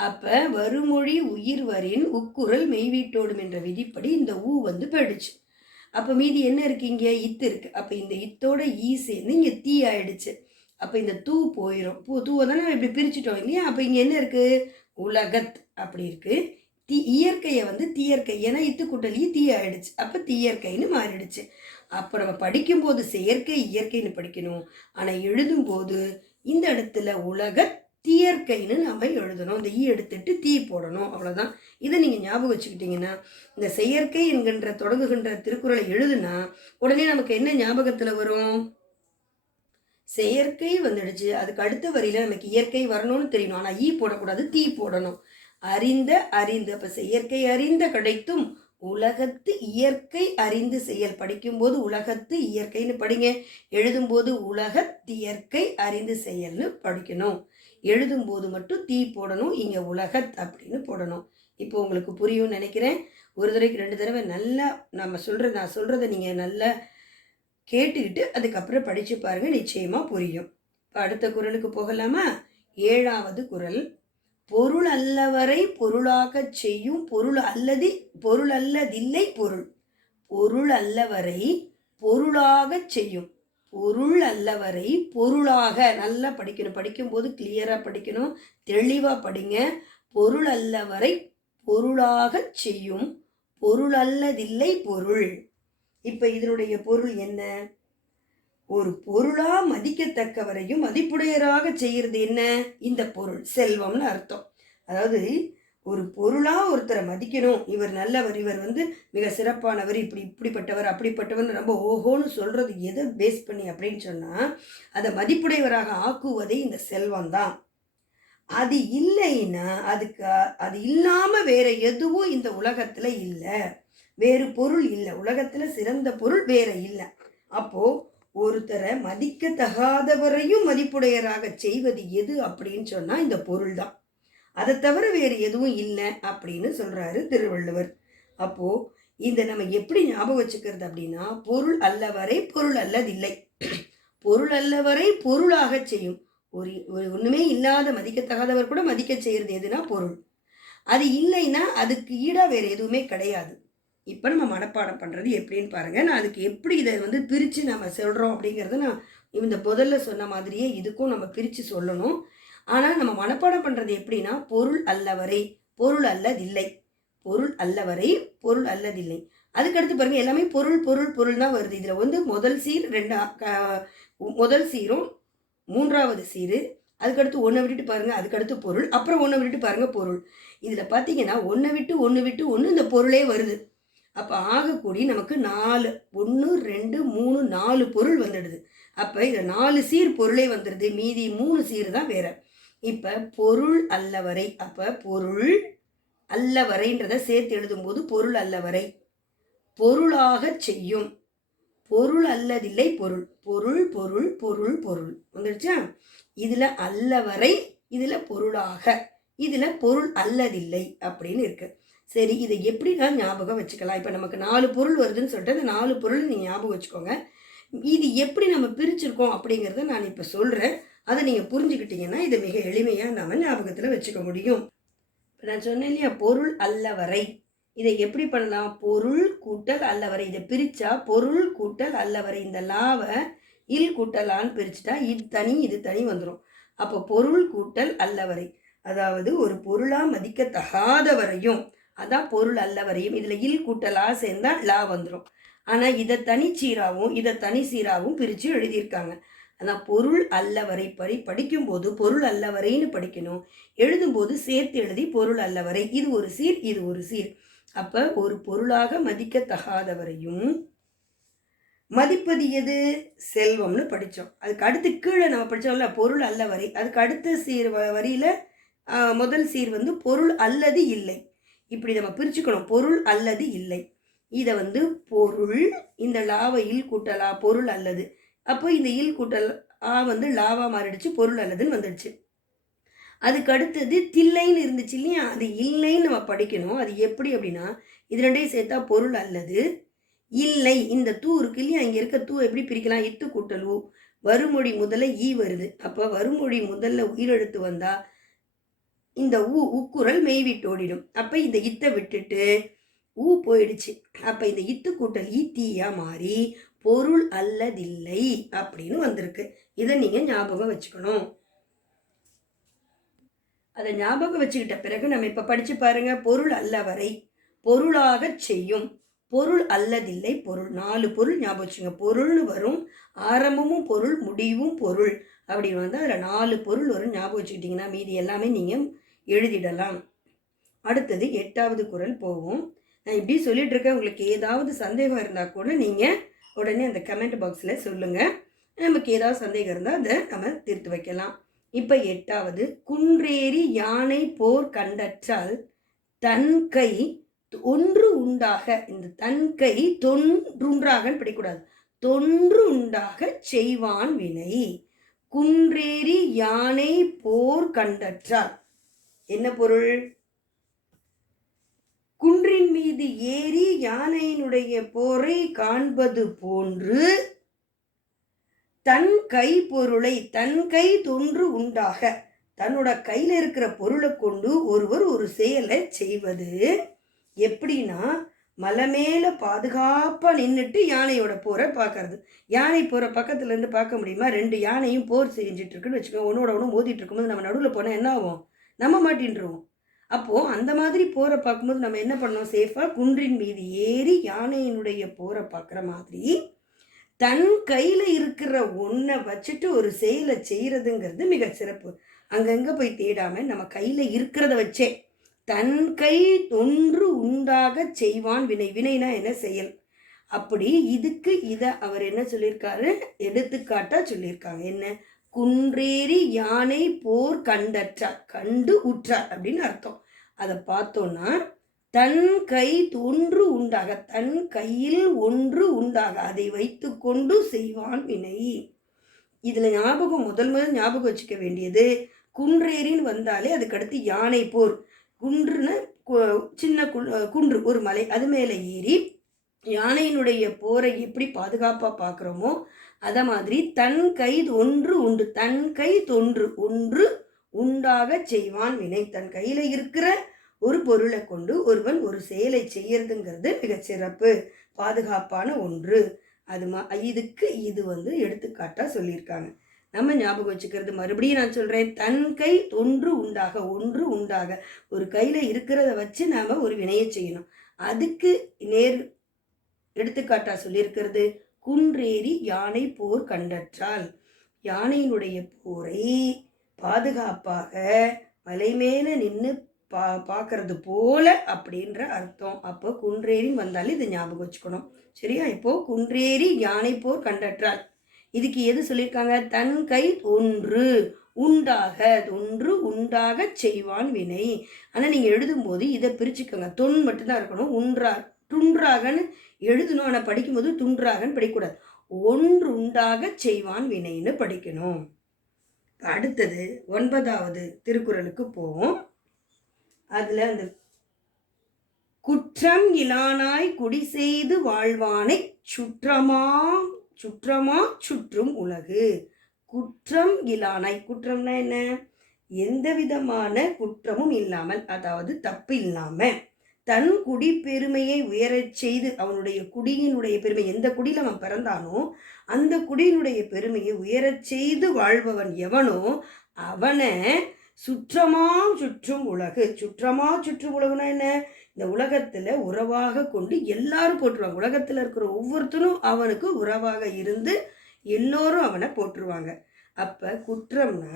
அப்போ வருமொழி உயிர் வரின் உக்குரல் மெய்வீட்டோடும் என்ற விதிப்படி இந்த ஊ வந்து போயிடுச்சு. அப்போ மீதி என்ன இருக்குது? இங்கே இத்து இருக்குது. அப்போ இந்த இத்தோட ஈ சேர்ந்து இங்கே தீ ஆயிடுச்சு. அப்போ இந்த தூ போயிடும். தூவை தானே இப்படி பிரிச்சுட்டோம் இல்லையா? அப்போ இங்கே என்ன இருக்குது? உலகத் அப்படி இருக்குது. இயற்கையை வந்து தீயற்கை, ஏன்னா இத்து கூட்டலி தீ ஆயிடுச்சு, அப்போ தீயற்கைன்னு மாறிடுச்சு. அப்போ நம்ம படிக்கும்போது செயற்கை இயற்கைன்னு படிக்கணும், ஆனால் எழுதும்போது இந்த இடத்துல உலக தீயற்கைன்னு நம்ம எழுதணும். இந்த ஈ எடுத்துட்டு தீ போடணும், அவ்வளோதான். இதை நீங்கள் ஞாபகம் வச்சுக்கிட்டிங்கன்னா இந்த செயற்கை என்கின்ற தொடங்குகின்ற திருக்குறளை எழுதுனா உடனே நமக்கு என்ன ஞாபகத்தில் வரும்? செயற்கை வந்துடுச்சு, அதுக்கு அடுத்த வரியில் நமக்கு இயற்கை வரணும்னு தெரியணும், ஆனால் ஈ போடக்கூடாது, தீ போடணும். அறிந்த அறிந்து, அப்போ செயற்கை அறிந்த கிடைத்தும் உலகத்து இயற்கை அறிந்து செயல். படிக்கும்போது உலகத்து இயற்கைன்னு படிங்க, எழுதும்போது உலகத்தியற்கை அறிந்து செயல்னு படிக்கணும். எழுதும்போது மட்டும் தீ போடணும், இங்கே உலகத் அப்படின்னு போடணும். இப்போ உங்களுக்கு புரியும்னு நினைக்கிறேன். ஒரு தடவைக்கு 2 தடவை நல்லா நான் சொல்கிறத நீங்கள் நல்லா கேட்டுக்கிட்டு அதுக்கப்புறம் படித்து பாருங்கள், நிச்சயமாக புரியும். இப்போ அடுத்த குறளுக்கு போகலாமா? 7வது குறள். பொருள் அல்லவரை பொருளாகச் செய்யும் பொருள் அல்லதில்லை பொருள். பொருள் அல்லவரை பொருளாகச் செய்யும். பொருள் அல்லவரை பொருளாக, நல்லா படிக்கணும், படிக்கும்போது கிளியராக படிக்கணும், தெளிவாக படிங்க. பொருள் அல்லவரை பொருளாகச் செய்யும் பொருள் அல்லதில்லை பொருள். இப்போ இதனுடைய பொருள் என்ன? ஒரு பொருளா மதிக்கத்தக்கவரையும் மதிப்புடையராக செய்கிறது என்ன? இந்த பொருள் செல்வம்னு அர்த்தம். அதாவது ஒரு பொருளா ஒருத்தரை மதிக்கணும், இவர் நல்லவர், இவர் வந்து மிக சிறப்பானவர், இப்படிப்பட்டவர் அப்படிப்பட்டவர் ரொம்ப ஓஹோன்னு சொல்றது எதை பேஸ் பண்ணி அப்படின்னு சொன்னா அதை மதிப்புடையவராக ஆக்குவதே இந்த செல்வம் தான். அது இல்லைன்னா அது இல்லாம வேற எதுவும் இந்த உலகத்துல இல்லை, வேறு பொருள் இல்லை, உலகத்துல சிறந்த பொருள் வேற இல்லை. அப்போ ஒருத்தரை மதிக்கத்தகாதவரையும் மதிப்புடையராக செய்வது எது அப்படின்னு சொன்னா இந்த பொருள் தான். அதை தவிர வேறு எதுவும் இல்லை அப்படின்னு சொல்றாரு திருவள்ளுவர். அப்போ இந்த நம்ம எப்படி ஞாபகம் வச்சுக்கிறது அப்படின்னா, பொருள் அல்லவரை பொருள் அல்லதில்லை, பொருள் அல்லவரை பொருளாக செய்யும். ஒரு ஒண்ணுமே இல்லாத மதிக்கத்தகாதவர் கூட மதிக்க செய்யறது எதுனா பொருள். அது இல்லைன்னா அதுக்கு ஈடா வேற எதுவுமே கிடையாது. இப்போ நம்ம மனப்பாடம் பண்ணுறது எப்படின்னு பாருங்கள். நான் அதுக்கு எப்படி இதை வந்து பிரித்து நம்ம சொல்கிறோம் அப்படிங்கிறத நான் இந்த முதல்ல சொன்ன மாதிரியே இதுக்கும் நம்ம பிரித்து சொல்லணும். ஆனால் நம்ம மனப்பாடம் பண்ணுறது எப்படின்னா, பொருள் அல்லவரை பொருள் அல்லதில்லை, பொருள் அல்லவரை பொருள் அல்லதில்லை. அதுக்கடுத்து பாருங்கள், எல்லாமே பொருள் பொருள் பொருள் தான் வருது. இதில் வந்து முதல் சீரும் 3வது சீரு, அதுக்கடுத்து ஒன்றை விட்டுட்டு பாருங்கள், அதுக்கடுத்து பொருள், அப்புறம் ஒன்றை விட்டுட்டு பாருங்கள் பொருள். இதில் பார்த்தீங்கன்னா ஒன்று விட்டு ஒன்று இந்த பொருளே வருது. அப்போ ஆகக்கூடி நமக்கு 4 1 2 3 4 பொருள் வந்துடுது. அப்போ இதில் 4 சீர் பொருளே வந்துடுது, மீதி 3 சீர் தான் வேற. இப்போ பொருள் அல்லவரை, அப்போ பொருள் அல்லவரைன்றதை சேர்த்து எழுதும்போது பொருள் அல்லவரை பொருளாக செய்யும் பொருள் அல்லதில்லை பொருள். பொருள் பொருள் பொருள் பொருள் வந்துடுச்சா? இதில் அல்லவரை, இதில் பொருளாக, இதில் பொருள் அல்லதில்லை அப்படின்னு இருக்கு. சரி, இதை எப்படி நான் ஞாபகம் வச்சுக்கலாம்? இப்போ நமக்கு 4 பொருள் வருதுன்னு சொல்லிட்டு அந்த 4 பொருள் நீங்கள் ஞாபகம் வச்சுக்கோங்க. இது எப்படி நம்ம பிரிச்சிருக்கோம் அப்படிங்கிறத நான் இப்போ சொல்கிறேன். அதை நீங்கள் புரிஞ்சுக்கிட்டீங்கன்னா இதை மிக எளிமையாக நம்ம ஞாபகத்தில் வச்சுக்க முடியும். இப்போ நான் சொன்னேன் இல்லையா, பொருள் அல்லவரை, இதை எப்படி பண்ணலாம்? பொருள் கூட்டல் அல்லவரை. இதை பிரித்தா பொருள் கூட்டல் அல்லவரை, இந்த லாவை இல் கூட்டலான்னு பிரிச்சுட்டா இது தனி இது தனி வந்துடும். அப்போ பொருள் கூட்டல் அல்லவரை, அதாவது ஒரு பொருளாக மதிக்கத்தகாதவரையும், அதான் பொருள் அல்லவரையும். இதில் இல் கூட்டலா சேர்ந்தால் லா வந்துடும். ஆனால் இதை தனிச்சீராகவும் இதை தனி சீராகவும் பிரித்து எழுதியிருக்காங்க. ஆனால் பொருள் அல்லவரை படிக்கும்போது பொருள் அல்லவரைன்னு படிக்கணும், எழுதும்போது சேர்த்து எழுதி பொருள் அல்லவரை. இது ஒரு சீர், இது ஒரு சீர். அப்போ ஒரு பொருளாக மதிக்கத்தகாதவரையும் மதிப்பது எது? செல்வம்னு படித்தோம். அதுக்கு அடுத்து கீழே நம்ம படித்தோம்ல பொருள் அல்லவரை, அதுக்கு அடுத்த சீர் வரியில் முதல் சீர் வந்து பொருள் அல்லது இல்லை. இப்படி நம்ம பிரிச்சுக்கணும், பொருள் அல்லது இல்லை. இதை வந்து பொருள், இந்த லாவை இல் கூட்டலா பொருள் அல்லது, அப்போ இந்த இல் கூட்டல் வந்து லாவா மாறிடுச்சு, பொருள் அல்லதுன்னு வந்துடுச்சு. அதுக்கு அடுத்தது தில்லைன்னு இருந்துச்சு இல்லையா, அது இல்லைன்னு நம்ம படிக்கணும். அது எப்படி அப்படின்னா, இது ரெண்டையும் சேர்த்தா பொருள் அல்லது இல்லை. இந்த தூ இருக்கு இல்லையா, இங்கே இருக்க தூ எப்படி பிரிக்கலாம்? இத்து கூட்டலு, வருமொழி முதல்ல ஈ வருது. அப்போ வருமொழி முதல்ல உயிரெழுத்து வந்தால் இந்த உக்குரல் மெய்விட்டு ஓடிடும். அப்போ இந்த இத்தை விட்டுட்டு ஊ போயிடுச்சு. அப்போ இந்த இத்து கூட்டல் ஈத்தீயா மாறி பொருள் அல்லதில்லை அப்படின்னு வந்திருக்கு. இதை நீங்கள் ஞாபகம் வச்சுக்கணும். அதை ஞாபகம் வச்சுக்கிட்ட பிறகு நம்ம இப்போ படித்து பாருங்க. பொருள் அல்லவரை பொருளாக செய்யும், பொருள் அல்லதில்லை பொருள். 4 பொருள் ஞாபகம் வச்சுங்க. பொருள்னு வரும், ஆரம்பமும் பொருள், முடிவும் பொருள் அப்படின்னு வந்து அதில் 4 பொருள் வரும். ஞாபகம் வச்சுக்கிட்டிங்கன்னா மீதி எல்லாமே நீங்கள் எழுதிடலாம். அடுத்தது 8வது குறள் போவோம். நான் இப்படி சொல்லிட்டு இருக்கேன். உங்களுக்கு ஏதாவது சந்தேகம் இருந்தால் கூட நீங்கள் உடனே அந்த கமெண்ட் பாக்ஸில் சொல்லுங்கள். நமக்கு ஏதாவது சந்தேகம் இருந்தால் அதை நம்ம தீர்த்து வைக்கலாம். இப்போ 8வது, குன்றேறி யானை போர் கண்டற்றால் தன் கை ஒன்று உண்டாக. இந்த தன் கை தொன்றுன்றாகன்னு படிக்கூடாது, தொன்று உண்டாக செய்வான் வினை. குன்றேறி யானை போர் கண்டற்றால் என்ன பொருள்? குன்றின் மீது ஏறி யானையினுடைய போரை காண்பது போன்று தன் கை பொருளை, தன் கை தொன்று உண்டாக, தன்னோட கையில் இருக்கிற பொருளை கொண்டு ஒருவர் ஒரு செயலை செய்வது. எப்படின்னா, மலை மேலே பாதுகாப்பாக நின்றுட்டு யானையோட போரை பார்க்கறது. யானை போகிற பக்கத்துலேருந்து பார்க்க முடியுமா? 2 யானையும் போர் செஞ்சுட்டு இருக்குன்னு வச்சுக்கோங்க. ஒன்னோட ஒன்று மோதிட்டு இருக்கும்போது நம்ம நடுவில் போனால் என்ன ஆகும்? நம்ம மாட்டின்றுவோம். அப்போது அந்த மாதிரி போரை பார்க்கும்போது நம்ம என்ன பண்ணோம்? சேஃபாக குன்றின் மீது ஏறி யானையினுடைய போரை பார்க்குற மாதிரி தன் கையில் இருக்கிற ஒன்றை வச்சுட்டு ஒரு செயலை செய்கிறதுங்கிறது மிக சிறப்பு. அங்கங்கே போய் தேடாமல் நம்ம கையில் இருக்கிறத வச்சே தன் கை தொன்று உண்டாக செய்வான் வினை. வினைனா என்ன? செயல். அப்படி இதுக்கு இதை அவர் என்ன சொல்லியிருக்காரு? எடுத்துக்காட்டாக சொல்லியிருக்காங்க. என்ன? குன்றேறி யானை போர் கண்டற்றார், கண்டு உற்றார் அப்படின்னு அர்த்தம். அதை பார்த்தோன்னா தன் கை தொன்று உண்டாக, தன் கையில் ஒன்று உண்டாக, அதை வைத்து கொண்டு செய்வான் வினை. இதில் ஞாபகம் முதல் ஞாபகம் வச்சுக்க வேண்டியது, குன்றேறின்னு வந்தாலே அதுக்கடுத்து யானை போர். குன்றுன்னு சின்ன குன்று, ஒரு மலை, அது மேலே ஏறி யானையினுடைய போரை எப்படி பாதுகாப்பாக பார்க்குறோமோ அதை மாதிரி தன் கை ஒன்று உண்டு, தன் கை தொன்று ஒன்று உண்டாக செய்வான் வினை. தன் கையில் இருக்கிற ஒரு பொருளை கொண்டு ஒருவன் ஒரு செயலை செய்யறதுங்கிறது மிகச்சிறப்பு, பாதுகாப்பான ஒன்று. இதுக்கு இது வந்து எடுத்துக்காட்டாக சொல்லியிருக்காங்க. நம்ம ஞாபகம் வச்சுக்கிறது, மறுபடியும் நான் சொல்கிறேன், தன் கை தொன்று உண்டாக, ஒன்று உண்டாக, ஒரு கையில் இருக்கிறத வச்சு நாம் ஒரு வினையை செய்யணும். அதுக்கு எடுத்துக்காட்டாக சொல்லியிருக்கிறது, குன்றேறி யானை போர் கண்டற்றால், யானையினுடைய போரை பாதுகாப்பாக மலை மேலே நின்று பார்க்கறது போல அப்படின்ற அர்த்தம். அப்போ குன்றேறி வந்தாலும் இதை ஞாபகம் வச்சுக்கணும். சரியா? இப்போது குன்றேறி யானை போர் கண்டற்றால் இதுக்கு எது சொல்லியிருக்காங்க? தன் கை ஒன்று உண்டாக, ஒன்று உண்டாக செய்வான் வினை. ஆனால் நீங்கள் எழுதும்போது இதை பிரிச்சுக்கோங்க. தொன் மட்டும்தான் இருக்கணும். துன்றாகன்னு எழுதணும். ஆனால் படிக்கும்போது துன்றாகன்னு படிக்கக்கூடாது. ஒன்று உண்டாக செய்வான் வினைன்னு படிக்கணும். அடுத்தது 9வது திருக்குறளுக்கு போவோம். அதில் அந்த குற்றம் இலானாய் குடி செய்து வாழ்வானை சுற்றமா சுற்றும் உலகு. குற்றம் இலானாய், குற்றம்னா என்ன? எந்த விதமான குற்றமும் இல்லாமல், அதாவது தப்பு இல்லாமல் தன் குடி பெருமையை உயரச் செய்து, அவனுடைய குடியினுடைய பெருமை, எந்த குடியில் அவன் பிறந்தானோ அந்த குடியினுடைய பெருமையை உயரச் செய்து வாழ்பவன் எவனோ அவனை சுற்றும் உலகு. சுற்றும் உலகுனா என்ன? இந்த உலகத்தில் உறவாக கொண்டு எல்லாரும் போட்டுருவாங்க. உலகத்தில் இருக்கிற ஒவ்வொருத்தரும் அவனுக்கு உறவாக இருந்து எல்லோரும் அவனை போட்டுருவாங்க. அப்போ குற்றம்னா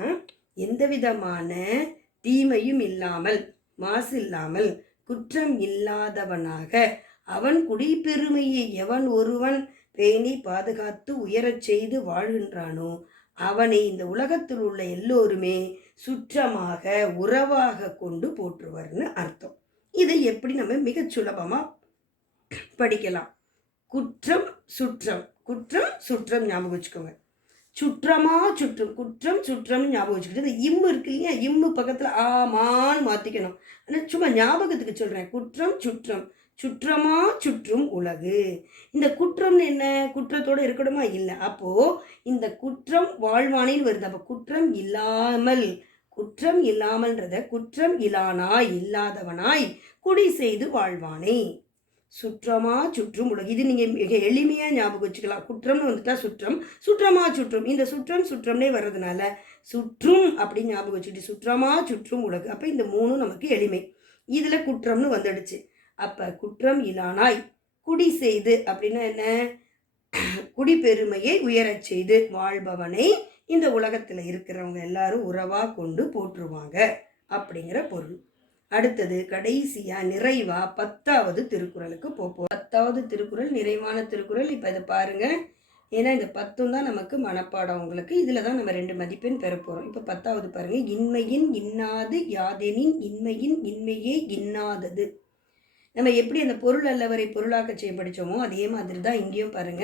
எந்த விதமான தீமையும் இல்லாமல், மாசு இல்லாமல், குற்றம் இல்லாதவனாக அவன் குடிப்பெருமையை எவன் ஒருவன் பேணி பாதுகாத்து உயரச் செய்து வாழ்கின்றானோ அவனை இந்த உலகத்தில் உள்ள எல்லோருமே சுற்றமாக, உறவாக கொண்டு போற்றுவர்னு அர்த்தம். இதை எப்படி நம்ம மிக சுலபமாக படிக்கலாம்? குற்றம் சுற்றம் ஞாபகம் வச்சுக்கோங்க. குற்றம் சுற்றம் ஞாபகம் வச்சுக்கிட்டு இந்த இம்மு இருக்கு இல்லையா, இம்மு பக்கத்தில் ஆமான்னு மாற்றிக்கணும். ஆனால் சும்மா ஞாபகத்துக்கு சொல்கிறேன். குற்றம் சுற்றமா சுற்றும் உலகு. இந்த குற்றம்னு என்ன? குற்றத்தோடு இருக்கணுமா? இல்லை. அப்போது இந்த குற்றம் வாழ்வானின்னு வருது. அப்போ குற்றம் இல்லாமல்ன்றத குற்றம் இல்லானாய், இல்லாதவனாய் குடி செய்து வாழ்வானே, சுற்றமா சுற்றும் உலகு. இது நீங்கள் மிக எளிமையாக ஞாபகம் வச்சுக்கலாம். குற்றம்னு வந்துட்டா சுற்றம், சுற்றமா சுற்றும். இந்த சுற்றம் சுற்றம்னே வர்றதுனால சுற்றும் அப்படின்னு ஞாபகம் வச்சுக்கிட்டு சுற்றமா சுற்றும் உலகு. அப்போ இந்த மூணும் நமக்கு எளிமை. இதில் குற்றம்னு வந்துடுச்சு. அப்போ குற்றம் இலானாய் குடி செய்து அப்படின்னா என்ன? குடிப்பெருமையை உயரச் செய்து வாழ்பவனை இந்த உலகத்தில் இருக்கிறவங்க எல்லாரும் உறவாக கொண்டு போற்றுவாங்க அப்படிங்கிற பொருள். அடுத்தது கடைசியா நிறைவா 10வது திருக்குறளுக்கு போப்போம். 10வது திருக்குறள் நிறைவான திருக்குறள். இப்போ இதை பாருங்க. ஏன்னா இந்த 10 தான் நமக்கு மனப்பாடம் உங்களுக்கு. இதில் தான் நம்ம 2 மதிப்பெண் பெற போகிறோம். இப்போ 10வது பாருங்க. இன்மையின் இன்னாது யாதெனின் இன்மையின் இன்மையே இன்னாதது. நம்ம எப்படி அந்த பொருள் அல்லவரை பொருளாக்க செய்ய படித்தோமோ அதே மாதிரி தான் இங்கேயும் பாருங்க.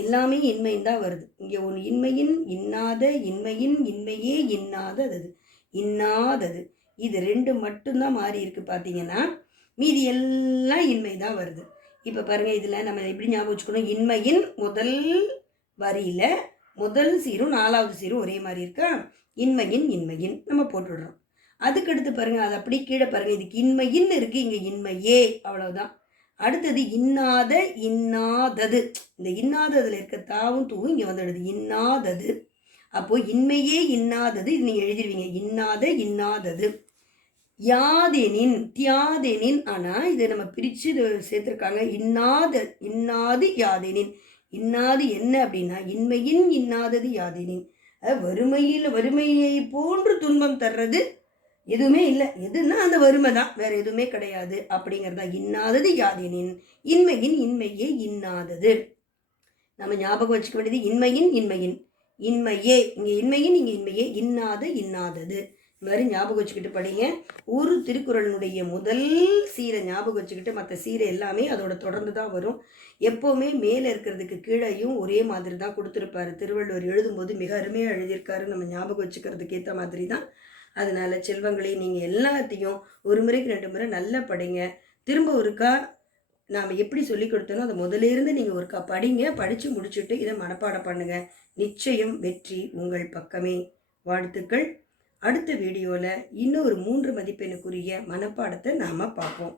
எல்லாமே இன்மையும் தான் வருது. இங்கே ஒன்று இன்மையின் இன்னாத இன்மையின் இன்மையே இன்னாதது இன்னாதது. இது 2 மட்டும்தான் மாறி இருக்கு பார்த்தீங்கன்னா, மீதி எல்லாம் இன்மை தான் வருது. இப்போ பாருங்கள், இதில் நம்ம எப்படி ஞாபகம் வச்சுக்கணும்? இன்மையின் முதல் வரியில் முதல் சீரும் 4வது சீரும் ஒரே மாதிரி இருக்கா? இன்மையின் இன்மையின் நம்ம போட்டுடுறோம். அதுக்கடுத்து பாருங்கள், அது அப்படி கீழே பாருங்கள். இதுக்கு இன்மையின் இருக்குது, இங்கே இன்மையே, அவ்வளவுதான். அடுத்தது இன்னாத இன்னாதது. இந்த இன்னாததில் இருக்க தாவும் தூவும் இங்கே வந்துடுது. இன்னாதது. அப்போது இன்மையே இன்னாதது. இது நீங்கள் எழுதிடுவீங்க. இன்னாத இன்னாதது. யாதெனின் தியாதெனின். ஆனால் இதை நம்ம பிரித்து இது சேர்த்துருக்காங்க. இன்னாத இன்னாது யாதெனின். இன்னாது என்ன அப்படின்னா இன்மையின் இன்னாதது யாதெனின். வறுமையை போன்று துன்பம் தர்றது எதுவுமே இல்லை. எதுன்னா அந்த வறுமை தான், வேற எதுவுமே கிடையாது அப்படிங்கிறதா. இன்னாதது யாதெனின் இன்மையின் இன்மையே இன்னாதது. நம்ம ஞாபகம் வச்சுக்க வேண்டியது இன்மையின் இன்மையின் இன்மையே. இங்கே இன்மையின் இங்கே இன்மையே இன்னாத இன்னாதது. இந்த மாதிரி ஞாபகம் வச்சுக்கிட்டு படிங்க. ஒரு திருக்குறளினுடைய முதல் சீரை ஞாபகம் வச்சுக்கிட்டு மற்ற சீரை எல்லாமே அதோட தொடர்ந்து தான் வரும். எப்போவுமே மேலே இருக்கிறதுக்கு கீழையும் ஒரே மாதிரி தான் கொடுத்துருப்பாரு. திருவள்ளுவர் எழுதும்போது மிக அருமையாக எழுதியிருக்காரு. நம்ம ஞாபகம் வச்சுக்கிறதுக்கு ஏற்ற மாதிரி தான். அதனால் செல்வங்களே, நீங்கள் எல்லாத்தையும் ஒரு முறைக்கு 2 முறை நல்லா படிங்க. திரும்ப ஒருக்கா நாம் எப்படி சொல்லி கொடுத்தோனோ அதை முதலேருந்து நீங்கள் ஒருக்கா படிங்க. படித்து முடிச்சுட்டு இதை மனப்பாடம் பண்ணுங்கள். நிச்சயம் வெற்றி உங்கள் பக்கமே. வாழ்த்துக்கள். அடுத்த வீடியோவில் இன்னொரு 3 மதிப்பெண்ணுக்குரிய மனப்பாடத்தை நாம் பார்ப்போம்.